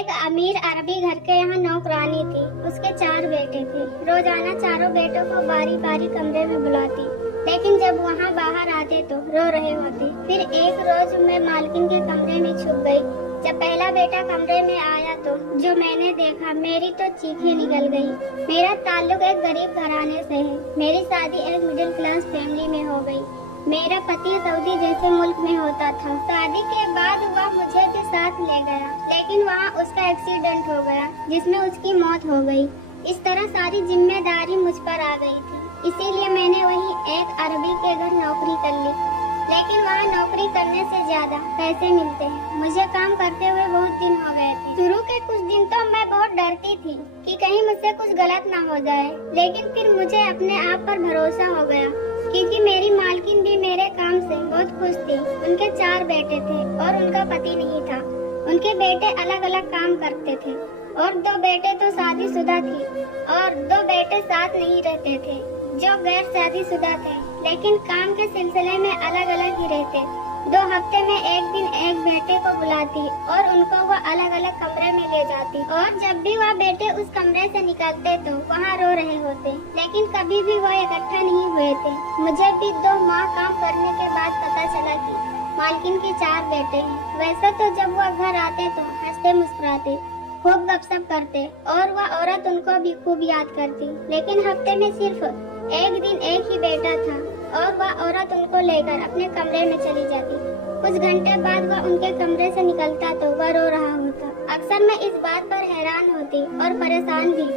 एक अमीर अरबी घर के यहाँ नौकरानी थी। उसके 4 बेटे थे। रोजाना चारों बेटों को बारी बारी कमरे में बुलाती, लेकिन जब वहाँ बाहर आते तो रो रहे होते। फिर एक रोज मैं मालकिन के कमरे में छुप गई। जब पहला बेटा कमरे में आया तो जो मैंने देखा, मेरी तो चीखें निकल गई। मेरा ताल्लुक एक गरीब घराने से है। मेरी शादी एक मिडिल क्लास फैमिली में हो गई। मेरा पति सऊदी जैसे मुल्क में होता था। शादी के बाद वह मुझे भी साथ ले गया, लेकिन वहाँ उसका एक्सीडेंट हो गया जिसमें उसकी मौत हो गई। इस तरह सारी जिम्मेदारी मुझ पर आ गई थी। इसीलिए मैंने वही एक अरबी के घर नौकरी कर ली, लेकिन वहाँ नौकरी करने से ज्यादा पैसे मिलते हैं। मुझे काम करते हुए बहुत दिन हो गए थे। शुरू के कुछ दिन तो मैं बहुत डरती थी कि कहीं मुझसे कुछ गलत ना हो जाए, लेकिन फिर मुझे अपने आप पर भरोसा हो गया, क्योंकि मेरी मालकिन भी मेरे काम से बहुत खुश थी। उनके 4 बेटे थे और उनका पति नहीं था। उनके बेटे अलग अलग काम करते थे और 2 बेटे तो शादीशुदा थी और 2 बेटे साथ नहीं रहते थे जो गैर शादीशुदा थे, लेकिन काम के सिलसिले में अलग अलग ही रहते। 2 हफ्ते में एक दिन एक बेटे को बुलाती और उनको वह अलग अलग कमरे में ले जाती, और जब भी वह बेटे उस कमरे से निकलते तो वहाँ रो रहे होते, लेकिन कभी भी वह इकट्ठा नहीं हुए थे। मुझे भी 2 माह काम करने के बाद पता चला कि मालकिन के 4 बेटे हैं। वैसे तो जब वह घर आते तो हंसते मुस्कुराते, खूब गपशप करते और वह औरत उनको भी खूब याद करती, लेकिन हफ्ते में सिर्फ एक दिन एक ही बेटा था और वह औरत उनको लेकर अपने कमरे में चली जाती। कुछ घंटे बाद वह उनके कमरे से निकलता तो वह रो रहा होता। अक्सर मैं इस बात पर हैरान होती और परेशान भी।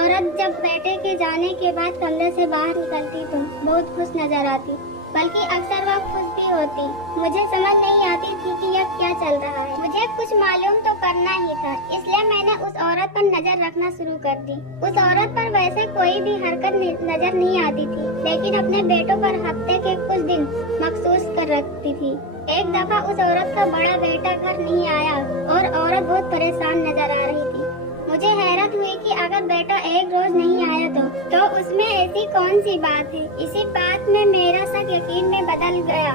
औरत जब बेटे के जाने के बाद कमरे से बाहर निकलती तो बहुत खुश नजर आती, बल्कि अक्सर वह खुश भी होती। मुझे समझ नहीं आती थी कि यह क्या चल रहा है। मुझे कुछ मालूम तो करना ही था, इसलिए मैंने उस औरत पर नजर रखना शुरू कर दी। उस औरत पर वैसे कोई भी हरकत नजर नहीं आती थी, लेकिन अपने बेटों पर हफ्ते के कुछ दिन मखसूस कर रखती थी। एक दफा उस औरत का बड़ा बेटा घर नहीं आया और औरत बहुत परेशान नजर आ रही थी। मुझे हैरत हुई कि अगर बेटा एक रोज नहीं आया तो उसमें ऐसी कौन सी बात है। इसी बात में मेरा शक यकीन में बदल गया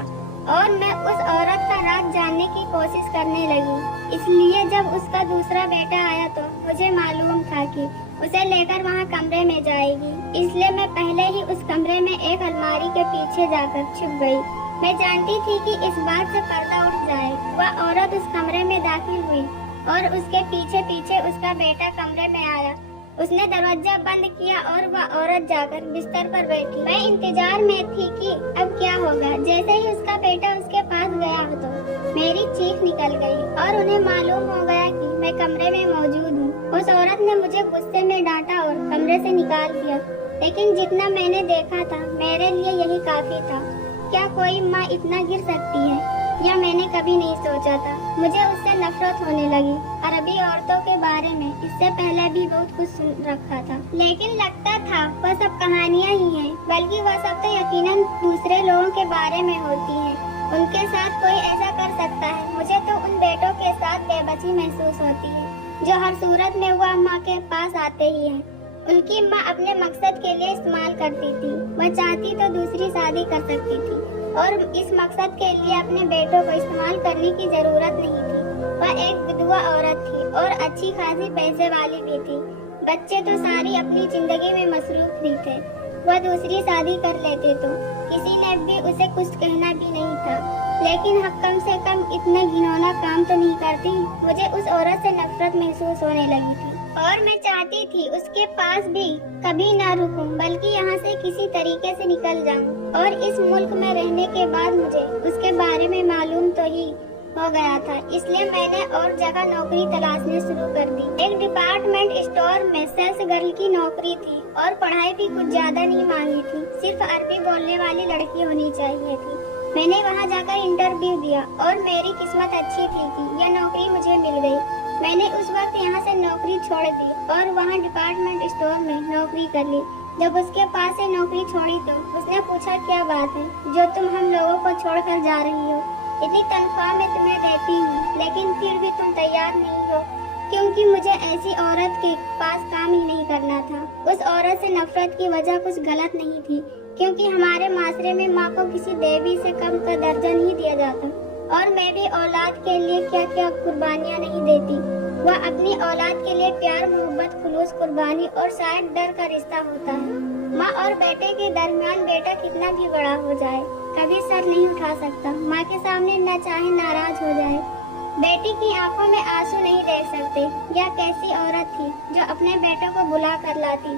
और मैं उस औरत का राज जानने की कोशिश करने लगी। इसलिए जब उसका दूसरा बेटा आया तो मुझे मालूम था कि उसे लेकर वहाँ कमरे में जाएगी, इसलिए मैं पहले ही उस कमरे में एक अलमारी के पीछे जाकर छुप गई। मैं जानती थी कि इस बात से पर्दा उठ जाए। वह औरत उस कमरे में दाखिल हुई और उसके पीछे पीछे उसका बेटा कमरे में आया। उसने दरवाजा बंद किया और वह औरत जाकर बिस्तर पर बैठी। मैं इंतजार में थी कि अब क्या होगा। जैसे ही उसका बेटा उसके पास गया तो मेरी चीख निकल गई और उन्हें मालूम हो गया कि मैं कमरे में मौजूद हूँ। उस औरत ने मुझे गुस्से में डांटा और कमरे से निकाल दिया, लेकिन जितना मैंने देखा था मेरे लिए यही काफी था। क्या कोई माँ इतना गिर सकती है, यह मैंने कभी नहीं सोचा था। मुझे उससे नफरत होने लगी। अरबी औरतों के बारे में इससे पहले भी बहुत कुछ सुन रखा था, लेकिन लगता था वह सब कहानियाँ ही हैं, बल्कि वह सब तो यकीनन दूसरे लोगों के बारे में होती हैं। उनके साथ कोई ऐसा कर सकता है। मुझे तो उन बेटों के साथ बेबसी महसूस होती है जो हर सूरत में वह माँ के पास आते ही हैं। उनकी माँ अपने मकसद के लिए इस्तेमाल करती थी। वह चाहती तो दूसरी शादी कर सकती थी और इस मकसद के लिए अपने बेटों को इस्तेमाल करने की जरूरत नहीं थी। वह एक विधवा औरत थी और अच्छी खासी पैसे वाली भी थी। बच्चे तो सारी अपनी जिंदगी में मसरूफ भी थे। वह दूसरी शादी कर लेते तो किसी ने भी उसे कुछ कहना भी नहीं था, लेकिन कम से कम इतना घिनौना काम तो नहीं करती। मुझे उस औरत से नफरत महसूस होने लगी थी और मैं चाहती थी उसके पास भी कभी ना रुकूं, बल्कि यहाँ से किसी तरीके से निकल जाऊं। और इस मुल्क में रहने के बाद मुझे उसके बारे में मालूम तो ही हो गया था, इसलिए मैंने और जगह नौकरी तलाशने शुरू कर दी। एक डिपार्टमेंट स्टोर में सेल्स गर्ल की नौकरी थी और पढ़ाई भी कुछ ज्यादा नहीं मांगी थी, सिर्फ अरबी बोलने वाली लड़की होनी चाहिए थी। मैंने वहाँ जाकर इंटरव्यू दिया और मेरी किस्मत अच्छी थी कि यह नौकरी मुझे मिल गई। मैंने उस वक्त यहाँ से नौकरी छोड़ दी और वहाँ डिपार्टमेंट स्टोर में नौकरी कर ली। जब उसके पास से नौकरी छोड़ी तो उसने पूछा, क्या बात है जो तुम हम लोगों को छोड़कर जा रही हो? इतनी तनख्वाह में तुम्हें देती हूँ, लेकिन फिर भी तुम तैयार नहीं हो। क्योंकि मुझे ऐसी औरत के पास काम ही नहीं करना था। उस औरत से नफरत की वजह कुछ गलत नहीं थी, क्योंकि हमारे माशरे में माँ को किसी देवी से कम का दर्जा नहीं दिया जाता और मैं भी औलाद के लिए क्या क्या कुर्बानियाँ नहीं देती। वह अपनी औलाद के लिए प्यार, मोहब्बत, खुलूस, कुर्बानी और शायद डर का रिश्ता होता है। माँ और बेटे के दरमियान बेटा कितना भी बड़ा हो जाए, कभी सर नहीं उठा सकता। माँ के सामने न चाहे नाराज हो जाए, बेटी की आंखों में आंसू नहीं देख सकते। यह कैसी औरत थी जो अपने बेटों को बुला कर लाती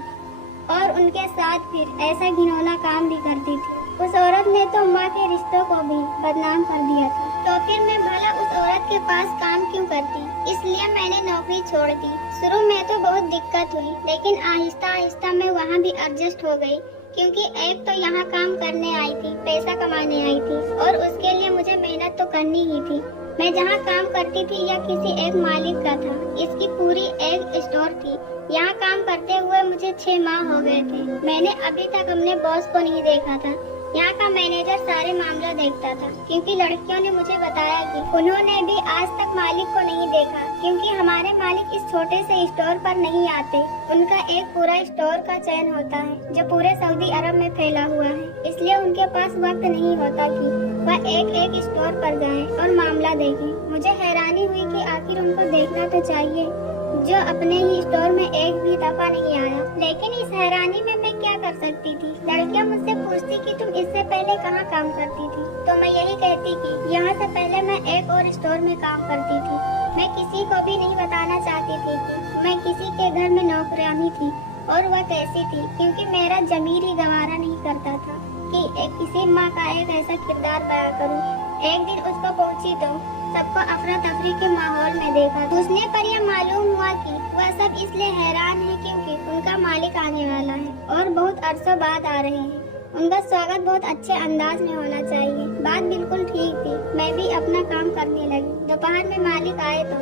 और उनके साथ फिर ऐसा घिनौना काम भी करती थी। उस औरत ने तो माँ के रिश्तों को भी बदनाम कर दिया था। तो फिर मैं भला उस औरत के पास काम क्यों करती? इसलिए मैंने नौकरी छोड़ दी। शुरू में तो बहुत दिक्कत हुई, लेकिन आहिस्ता आहिस्ता मैं वहाँ भी एडजस्ट हो गई, क्योंकि एक तो यहाँ काम करने आई थी, पैसा कमाने आई थी और उसके लिए मुझे मेहनत तो करनी ही थी। मैं जहाँ काम करती थी यह किसी एक मालिक का था। इसकी पूरी एक स्टोर थी। यहाँ काम करते हुए मुझे 6 माह हो गए थे। मैंने अभी तक अपने बॉस को नहीं देखा था। यहाँ का मैनेजर सारे मामला देखता था, क्योंकि लड़कियों ने मुझे बताया कि उन्होंने भी आज तक मालिक को नहीं देखा, क्योंकि हमारे मालिक इस छोटे से स्टोर पर नहीं आते। उनका एक पूरा स्टोर का चयन होता है जो पूरे सऊदी अरब में फैला हुआ है, इसलिए उनके पास वक्त नहीं होता कि वह एक एक स्टोर पर जाएं और मामला देखें। मुझे हैरानी हुई कि आखिर उनको देखना तो चाहिए जो अपने ही स्टोर में एक भी दफा नहीं आया। लेकिन इस हैरानी में मैं क्या कर सकती थी? लड़कियां मुझसे पूछती कि तुम इससे पहले कहाँ काम करती थी, तो मैं यही कहती कि यहाँ से पहले मैं एक और स्टोर में काम करती थी। मैं किसी को भी नहीं बताना चाहती थी कि मैं किसी के घर में नौकरानी थी और वह कैसी थी, क्योंकि मेरा जमीर ही गवारा नहीं करता था कि किसी माँ का एक ऐसा किरदार बयां करूं। एक दिन उसको पहुंची तो सबको अफरा तफरी के माहौल में देखा। पूछने पर यह मालूम हुआ कि वह सब इसलिए हैरान है क्योंकि उनका मालिक आने वाला है और बहुत अरसों बाद आ रहे हैं। उनका स्वागत बहुत अच्छे अंदाज में होना चाहिए। बात बिल्कुल ठीक थी। मैं भी अपना काम करने लगी। दोपहर में मालिक आए तो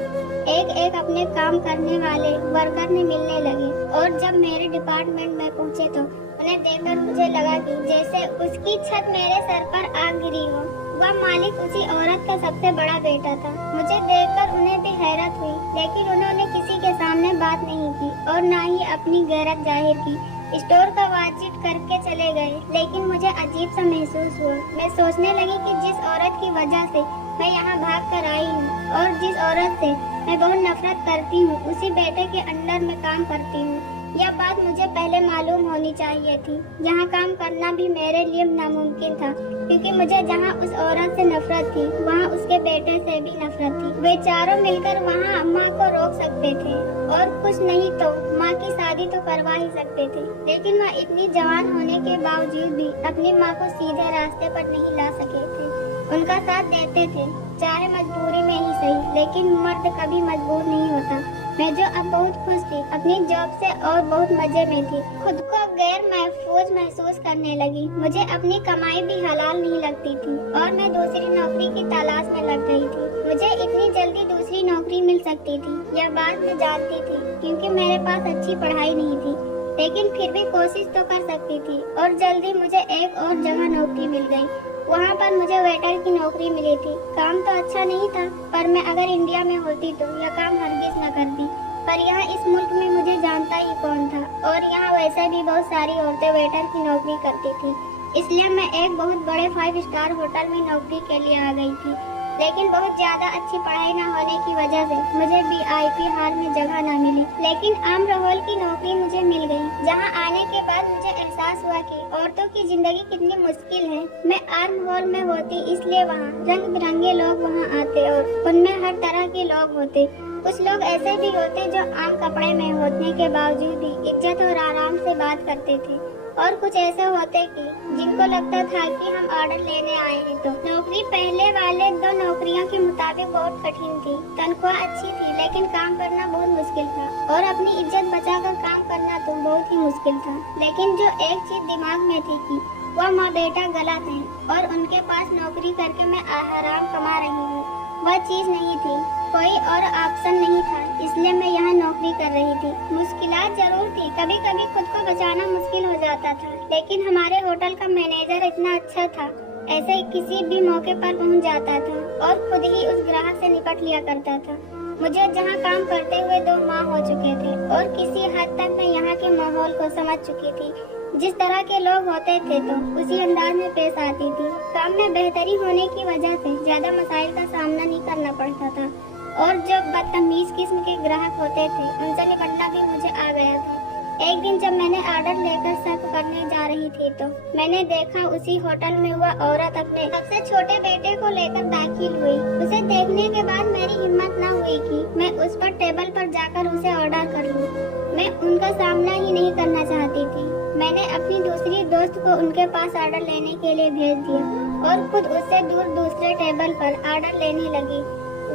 एक एक अपने काम करने वाले वर्कर ने मिलने लगे और जब मेरे डिपार्टमेंट में पहुँचे तो उन्हें देखकर मुझे लगा कि जैसे उसकी छत मेरे सर पर आ गिरी हो। वह मालिक उसी औरत का सबसे बड़ा बेटा था। मुझे देखकर उन्हें भी हैरत हुई, लेकिन उन्होंने किसी के सामने बात नहीं की और न ही अपनी गैरत जाहिर की। स्टोर का बातचीत करके चले गए, लेकिन मुझे अजीब सा महसूस हुआ। मैं सोचने लगी कि जिस औरत की वजह से मैं यहाँ भाग कर आई हूँ और जिस औरत से मैं बहुत नफरत करती हूँ, उसी बेटे के अंडर में काम करती हूँ। यह बात मुझे पहले मालूम होनी चाहिए थी। यहाँ काम करना भी मेरे लिए नामुमकिन था, क्योंकि मुझे जहाँ उस औरत से नफरत थी वहाँ उसके बेटे से भी नफरत थी। वे चारों मिलकर वहाँ माँ को रोक सकते थे और कुछ नहीं तो माँ की शादी तो करवा ही सकते थे, लेकिन वह इतनी जवान होने के बावजूद भी अपनी माँ को सीधे रास्ते पर नहीं ला सके थे। उनका साथ देते थे, चाहे मजबूरी में ही सही, लेकिन मर्द कभी मजबूर नहीं होता। मैं जो अब बहुत खुश थी अपनी जॉब से और बहुत मजे में थी, खुद को गैर महफूज महसूस करने लगी। मुझे अपनी कमाई भी हलाल नहीं लगती थी और मैं दूसरी नौकरी की तलाश में लग गई थी। मुझे इतनी जल्दी दूसरी नौकरी मिल सकती थी यह बात मैं जानती थी, क्योंकि मेरे पास अच्छी पढ़ाई नहीं थी, लेकिन फिर भी कोशिश तो कर सकती थी। और जल्दी मुझे एक और जगह नौकरी मिल गई। वहाँ पर मुझे वेटर की नौकरी मिली थी। काम तो अच्छा नहीं था, पर मैं अगर इंडिया में होती तो यह काम हरगिज न करती। पर यहाँ इस मुल्क में मुझे जानता ही कौन था, और यहाँ वैसे भी बहुत सारी औरतें वेटर की नौकरी करती थी, इसलिए मैं एक बहुत बड़े 5 स्टार होटल में नौकरी के लिए आ गई थी। लेकिन बहुत ज्यादा अच्छी पढ़ाई न होने की वजह से मुझे VIP हॉल में जगह न मिली, लेकिन आम हॉल की नौकरी मुझे मिल गई। जहां आने के बाद मुझे एहसास हुआ कि औरतों की जिंदगी कितनी मुश्किल है। मैं आर्म हॉल में होती इसलिए वहां रंग बिरंगे लोग वहां आते और उनमें हर तरह के लोग होते। कुछ लोग ऐसे भी होते जो आम कपड़े में होने के बावजूद भी इज्जत और आराम से बात करते थे, और कुछ ऐसे होते कि जिनको लगता था कि हम ऑर्डर लेने आए हैं। तो नौकरी पहले वाले 2 नौकरियों के मुताबिक बहुत कठिन थी। तनख्वाह अच्छी थी, लेकिन काम करना बहुत मुश्किल था, और अपनी इज्जत बचाकर काम करना तो बहुत ही मुश्किल था। लेकिन जो एक चीज दिमाग में थी कि वह माँ बेटा गलत है और उनके पास नौकरी करके मैं आराम कमा रही हूँ, वह चीज नहीं थी। कोई और ऑप्शन नहीं था, इसलिए मैं यहाँ नौकरी कर रही थी। मुश्किलात जरूर थी, कभी कभी खुद को बचाना मुश्किल हो जाता था, लेकिन हमारे होटल का मैनेजर इतना अच्छा था, ऐसे किसी भी मौके पर पहुँच जाता था और खुद ही उस ग्राहक से निपट लिया करता था। मुझे जहाँ काम करते हुए 2 माह हो चुके थे और किसी हद तक मैं यहाँ के माहौल को समझ चुकी थी। जिस तरह के लोग होते थे तो उसी अंदाज में पेश आती थी। काम में बेहतरी होने की वजह से ज्यादा मसाइल का सामना नहीं करना पड़ता था। और जो बदतमीज किस्म के ग्राहक होते थे उनसे निपटना भी मुझे आ गया था। एक दिन जब मैंने ऑर्डर लेकर सर्व करने जा रही थी तो मैंने देखा उसी होटल में वह औरत अपने सबसे छोटे बेटे को लेकर दाखिल हुई। उसे देखने के बाद मेरी हिम्मत न हुई कि मैं उस पर टेबल पर जाकर उसे ऑर्डर कर लूं। मैं उनका सामना ही नहीं करना चाहती थी। मैंने अपनी दूसरी दोस्त को उनके पास ऑर्डर लेने के लिए भेज दिया और खुद उससे दूर दूसरे टेबल पर ऑर्डर लेने लगी।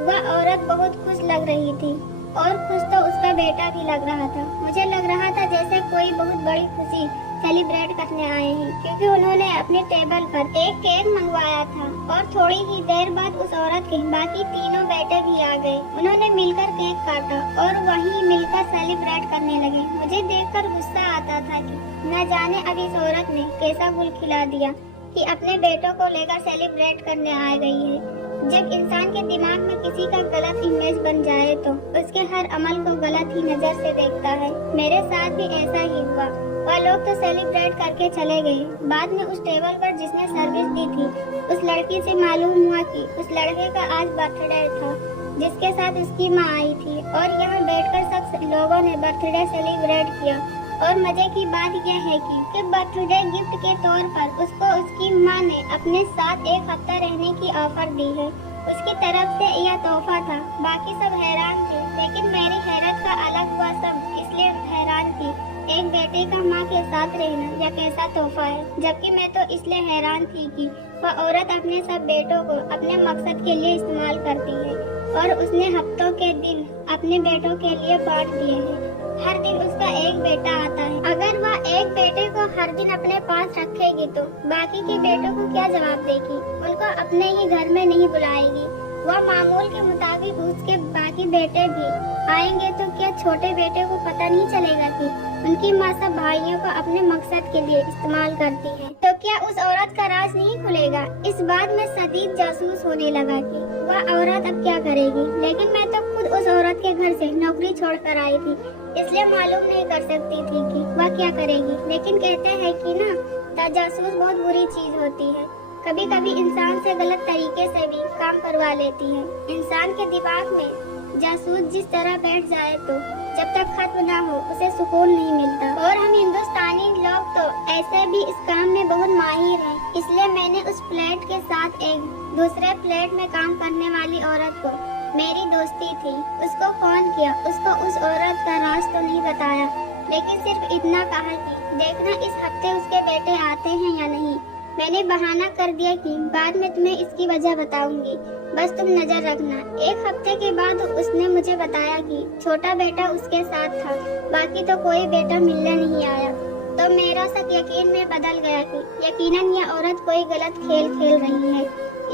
वह औरत बहुत खुश लग रही थी और खुश तो उसका बेटा भी लग रहा था। मुझे लग रहा था जैसे कोई बहुत बड़ी खुशी सेलिब्रेट करने आए हैं, क्योंकि उन्होंने अपने टेबल पर एक केक मंगवाया था और थोड़ी ही देर बाद उस औरत के बाकी तीनों बेटे भी आ गए। उन्होंने मिलकर केक काटा और वहीं मिलकर सेलिब्रेट करने लगे। मुझे देखकर गुस्सा आता था कि न जाने अब इस औरत ने कैसा गुल खिला दिया कि अपने बेटों को लेकर सेलिब्रेट करने आ गई है। जब इंसान के दिमाग में किसी का गलत इमेज बन जाए तो उसके हर अमल को गलत ही नजर से देखता है। मेरे साथ भी ऐसा ही हुआ। वह लोग तो सेलिब्रेट करके चले गए। बाद में उस टेबल पर जिसने सर्विस दी थी उस लड़की से मालूम हुआ कि उस लड़के का आज बर्थडे था जिसके साथ उसकी माँ आई थी और यहाँ बैठकर सब लोगों ने बर्थडे सेलिब्रेट किया। और मजे की बात यह है कि बर्थडे गिफ्ट के तौर पर उसको उसकी माँ ने अपने साथ एक हफ्ता रहने की ऑफर दी है। उसकी तरफ से यह तोहफा था। बाकी सब हैरान थे, लेकिन मेरी हैरत का अलग हुआ सब इसलिए हैरान थी। एक बेटे का माँ के साथ रहना यह कैसा तोहफा है, जबकि मैं तो इसलिए हैरान थी कि वह औरत अपने सब बेटों को अपने मकसद के लिए इस्तेमाल करती है और उसने हफ्तों के दिन अपने बेटों के लिए बांट दिए हैं। हर दिन उसका एक बेटा आता है। अगर वह एक बेटे को हर दिन अपने पास रखेगी तो बाकी के बेटों को क्या जवाब देगी? उनको अपने ही घर में नहीं बुलाएगी। वह मामूल के मुताबिक उसके बाकी बेटे भी आएंगे तो क्या छोटे बेटे को पता नहीं चलेगा कि उनकी माँ सब भाइयों को अपने मकसद के लिए इस्तेमाल करती है? तो क्या उस औरत का राज नहीं खुलेगा? इस बात में शदीद जासूस होने लगा कि वह औरत अब क्या करेगी। लेकिन मैं तो खुद उस औरत के घर से नौकरी छोड़कर आई थी, इसलिए मालूम नहीं कर सकती थी कि वह क्या करेगी। लेकिन कहते हैं कि ना जासूस बहुत बुरी चीज होती है। कभी कभी इंसान से गलत तरीके से भी काम करवा लेती है। इंसान के दिमाग में जासूस जिस तरह बैठ जाए तो जब तक खत्म ना हो उसे सुकून नहीं मिलता। और हम हिंदुस्तानी लोग तो ऐसे भी इस काम में बहुत माहिर हैं। इसलिए मैंने उस फ्लैट के साथ एक दूसरे फ्लैट में काम करने वाली औरत को, मेरी दोस्ती थी, उसको फोन किया। उसको उस औरत का राज तो नहीं बताया, लेकिन सिर्फ इतना कहा कि देखना इस हफ्ते उसके बेटे आते हैं या नहीं। मैंने बहाना कर दिया कि बाद में तुम्हें इसकी वजह बताऊंगी, बस तुम नजर रखना। एक हफ्ते के बाद उसने मुझे बताया कि छोटा बेटा उसके साथ था, बाकी तो कोई बेटा मिलने नहीं आया। तो मेरा शक यकीन में बदल गया कि यकीनन यह औरत कोई गलत खेल खेल रही है।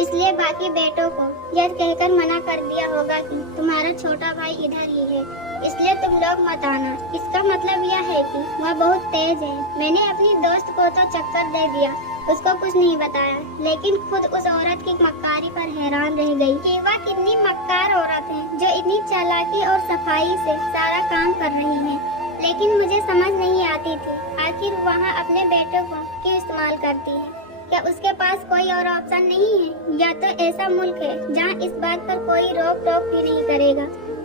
इसलिए बाकी बेटों को यह कहकर मना कर दिया होगा कि तुम्हारा छोटा भाई इधर ही है, इसलिए तुम लोग मत आना। इसका मतलब यह है कि वह बहुत तेज है। मैंने अपनी दोस्त को तो चक्कर दे दिया, उसको कुछ नहीं बताया, लेकिन खुद उस औरत की मक्कारी पर हैरान रह गई कि वह कितनी मक्कार औरत है जो इतनी चालाकी और सफाई से सारा काम कर रही है। लेकिन मुझे समझ नहीं आती थी आखिर वहाँ अपने बेटों को क्यों इस्तेमाल करती है। क्या उसके पास कोई और ऑप्शन नहीं है, या तो ऐसा मुल्क है जहाँ इस बात पर कोई रोक टोक भी नहीं करेगा।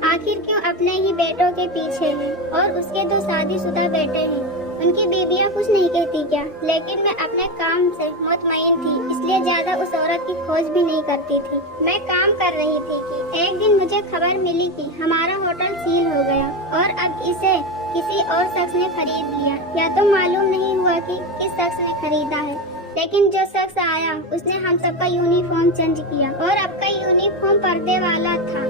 आखिर क्यों अपने ही बेटों के पीछे है? और उसके 2 शादीशुदा बेटे हैं, उनकी बीबियां कुछ नहीं कहती क्या? लेकिन मैं अपने काम से मुतमईन थी, इसलिए ज्यादा उस औरत की खोज भी नहीं करती थी। मैं काम कर रही थी कि एक दिन मुझे खबर मिली कि हमारा होटल सील हो गया और अब इसे किसी और शख्स ने खरीद लिया। या तो मालूम नहीं हुआ कि किस शख्स ने खरीदा है, लेकिन जो शख्स आया उसने हम सबका यूनिफॉर्म चेंज किया और अब का यूनिफॉर्म पर्दे वाला था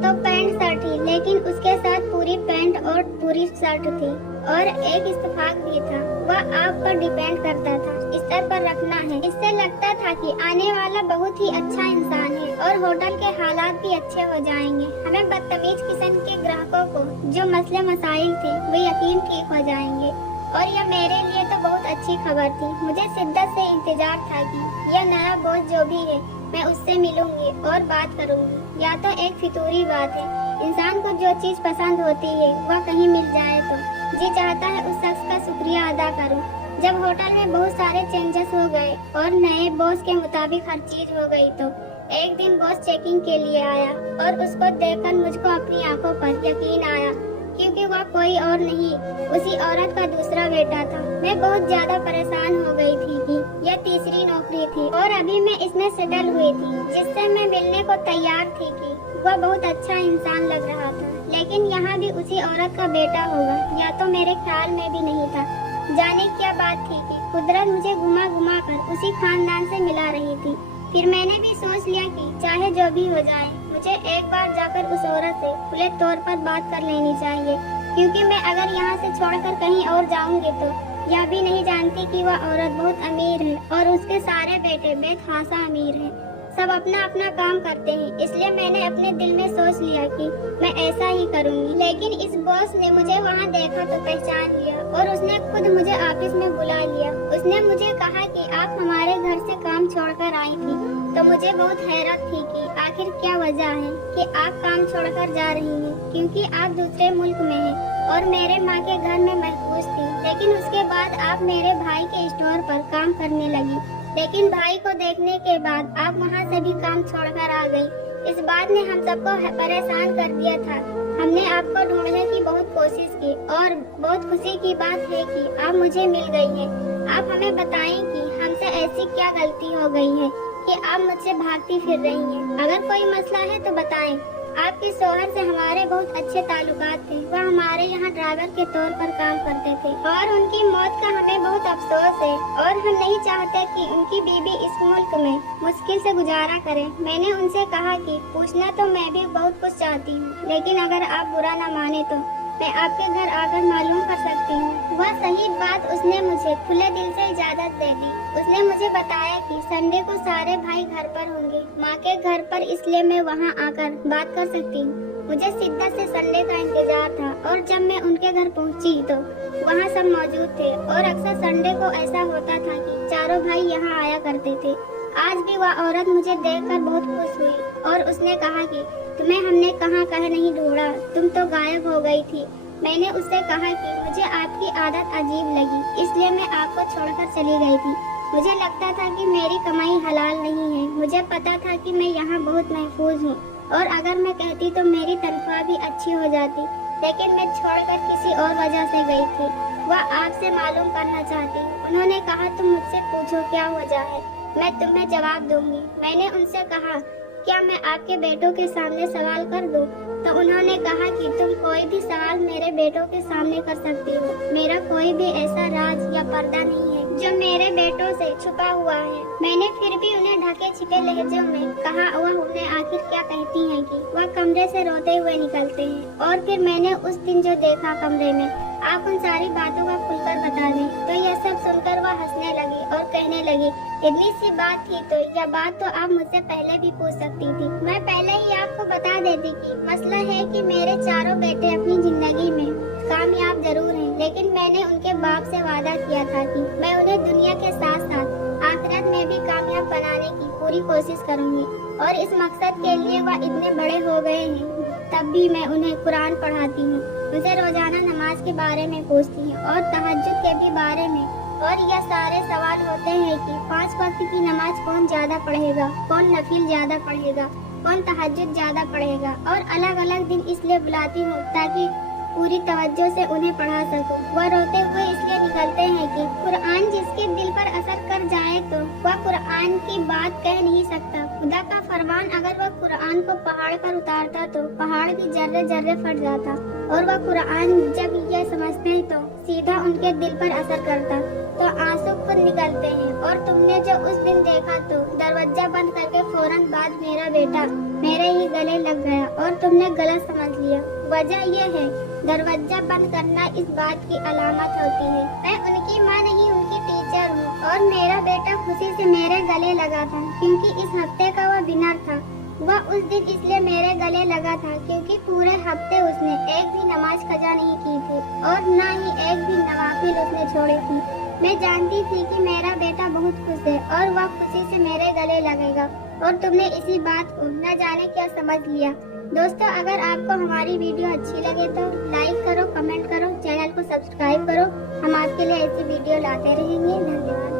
तो पैंट शर्ट ही, लेकिन उसके साथ पूरी पैंट और पूरी शर्ट थी और एक इत्तेफाक भी था। वह आप पर डिपेंड करता था, स्तर पर रखना है। इससे लगता था कि आने वाला बहुत ही अच्छा इंसान है और होटल के हालात भी अच्छे हो जाएंगे। हमें बदतमीज किस्म के ग्राहकों को जो मसले मसाइल थे वे यकीन ठीक हो जाएंगे और यह मेरे लिए तो बहुत अच्छी खबर थी। मुझे शिद्दत से इंतजार था कि यह नया बॉस जो भी है मैं उससे मिलूंगी और बात करूंगी। या तो एक फितूरी बात है, इंसान को जो चीज पसंद होती है वह कहीं मिल जाए तो जी चाहता है उस शख्स का शुक्रिया अदा करूं। जब होटल में बहुत सारे चेंजेस हो गए और नए बॉस के मुताबिक हर चीज हो गई तो एक दिन बॉस चेकिंग के लिए आया और उसको देखकर मुझको अपनी आंखों पर यकीन आया, क्योंकि वह कोई और नहीं, उसी औरत का दूसरा बेटा था। मैं बहुत ज्यादा परेशान हो गई थी कि यह तीसरी नौकरी थी और अभी मैं इसमें सेटल हुई थी, जिससे मैं मिलने को तैयार थी कि वह बहुत अच्छा इंसान लग रहा था। लेकिन यहाँ भी उसी औरत का बेटा होगा, या तो मेरे ख्याल में भी नहीं था। जाने क्या बात थी कि कुदरत मुझे घुमा घुमा कर उसी खानदान से मिला रही थी। फिर मैंने भी सोच लिया कि चाहे जो भी हो जाए, मुझे एक बार जाकर उस औरत से खुले तौर पर बात कर लेनी चाहिए, क्योंकि मैं अगर यहाँ से छोड़कर कहीं और जाऊंगी तो यह भी नहीं जानती कि वह औरत बहुत अमीर है और उसके सारे बेटे बेखासा अमीर हैं। सब अपना अपना काम करते हैं, इसलिए मैंने अपने दिल में सोच लिया कि मैं ऐसा ही करूंगी। लेकिन इस बॉस ने मुझे वहाँ देखा तो पहचान लिया और उसने खुद मुझे ऑफिस में बुला लिया। उसने मुझे कहा कि आप हमारे घर से काम छोड़कर आई थी, तो मुझे बहुत हैरत थी कि आखिर क्या वजह है कि आप काम छोड़कर जा रही हैं, क्योंकि आप दूसरे मुल्क में हैं और मेरे माँ के घर में महफूज थी। लेकिन उसके बाद आप मेरे भाई के स्टोर पर काम करने लगी, लेकिन भाई को देखने के बाद आप वहाँ से भी काम छोड़कर आ गई। इस बात ने हम सबको परेशान कर दिया था। हमने आपको ढूंढने की बहुत कोशिश की और बहुत खुशी की बात है कि आप मुझे मिल गई हैं। आप हमें बताएं कि हमसे ऐसी क्या गलती हो गई है कि आप मुझसे भागती फिर रही हैं। अगर कोई मसला है तो बताएं। आपके शौहर से हमारे बहुत अच्छे ताल्लुकात थे। वह हमारे यहाँ ड्राइवर के तौर पर काम करते थे और उनकी मौत का हमें बहुत अफसोस है और हम नहीं चाहते कि उनकी बीवी इस मुल्क में मुश्किल से गुजारा करे। मैंने उनसे कहा कि पूछना तो मैं भी बहुत कुछ चाहती हूँ, लेकिन अगर आप बुरा न माने तो मैं आपके घर आकर मालूम कर सकती हूँ। वह सही बात उसने मुझे खुले दिल से इजाजत दे दी। उसने मुझे बताया कि संडे को सारे भाई घर पर होंगे, माँ के घर पर, इसलिए मैं वहाँ आकर बात कर सकती हूँ। मुझे शिद्दत से संडे का इंतजार था और जब मैं उनके घर पहुँची तो वहाँ सब मौजूद थे और अक्सर संडे को ऐसा होता था कि चारों भाई यहाँ आया करते थे। आज भी वह औरत मुझे देखकर बहुत खुश हुई और उसने कहा कि तुम्हें हमने कहाँ कहीं नहीं ढूंढा, तुम तो गायब हो गई थी। मैंने उससे कहा कि मुझे आपकी आदत अजीब लगी, इसलिए मैं आपको छोड़कर चली गई थी। मुझे लगता था कि मेरी कमाई हलाल नहीं है। मुझे पता था कि मैं यहाँ बहुत महफूज हूँ और अगर मैं कहती तो मेरी तनख्वाह भी अच्छी हो जाती, लेकिन मैं छोड़कर किसी और वजह से गई थी। वह आपसे मालूम करना चाहती। उन्होंने कहा तुम मुझसे पूछो क्या वजह है, मैं तुम्हें जवाब दूंगी। मैंने उनसे कहा क्या मैं आपके बेटों के सामने सवाल कर दूं? तो उन्होंने कहा कि तुम कोई भी सवाल मेरे बेटों के सामने कर सकती हो। मेरा कोई भी ऐसा राज या पर्दा नहीं है जो मेरे बेटों से छुपा हुआ है। मैंने फिर भी उन्हें ढके छिपे लहजे में कहा। वह उन्हें आखिर क्या कहती हैं कि वह कमरे से रोते हुए निकलते हैं। और फिर मैंने उस दिन जो देखा कमरे में, आप उन सारी बातों का खुलकर बता दें। तो यह सब सुनकर वह हंसने लगी और कहने लगी, इतनी सी बात थी तो यह बात तो आप मुझसे पहले भी पूछ सकती थी। मैं पहले ही आपको बता देती कि मसला है कि मेरे चारों बेटे अपनी जिंदगी में कामयाब जरूर हैं, लेकिन मैंने उनके बाप से वादा किया था कि मैं उन्हें दुनिया के साथ साथ आखिरत में भी कामयाब बनाने की पूरी कोशिश करूंगी। और इस मकसद के लिए वह इतने बड़े हो गए हैं, तब भी मैं उन्हें कुरान पढ़ाती हूँ, मुझे रोजाना नमाज के बारे में पूछती हैं और तहज्जुद के भी बारे में। और यह सारे सवाल होते हैं कि 5 वक्त की नमाज कौन ज्यादा पढ़ेगा, कौन नफिल ज्यादा पढ़ेगा, कौन तहज्जुद ज्यादा पढ़ेगा। और अलग अलग दिन इसलिए बुलाती हूँ ताकि पूरी तवज्जो से उन्हें पढ़ा सकूं। वह रोते हुए इसलिए निकलते हैं कि कुरान जिसके दिल पर असर कर जाए तो वह कुरान की बात कह नहीं सकता। खुदा का फरमान अगर वह कुरान को पहाड़ पर उतारता तो पहाड़ भी जर्रे जर्रे फट जाता। और वह कुरान जब यह समझते हैं तो सीधा उनके दिल पर असर करता, तो आंसू खुद निकलते हैं। और तुमने जो उस दिन देखा तो दरवाजा बंद करके फौरन बाद मेरा बेटा मेरे ही गले लग गया और तुमने गलत समझ लिया। वजह यह है दरवाजा बंद करना इस बात की अलामत होती है। मैं उनकी माँ नहीं, उनकी टीचर हूँ। और मेरा बेटा खुशी से मेरे गले लगा था क्योंकि इस हफ्ते का वह विनर था। वह उस दिन इसलिए मेरे गले लगा था क्योंकि पूरे हफ्ते उसने एक भी नमाज कजा नहीं की थी और न ही एक भी नवाफिल उसने छोड़ी थी। मैं जानती थी कि मेरा बेटा बहुत खुश है और वह खुशी से मेरे गले लगेगा। और तुमने इसी बात को न जाने क्या समझ लिया। दोस्तों, अगर आपको हमारी वीडियो अच्छी लगे तो लाइक करो, कमेंट करो, चैनल को सब्सक्राइब करो। हम आपके लिए ऐसी वीडियो लाते रहेंगे। धन्यवाद।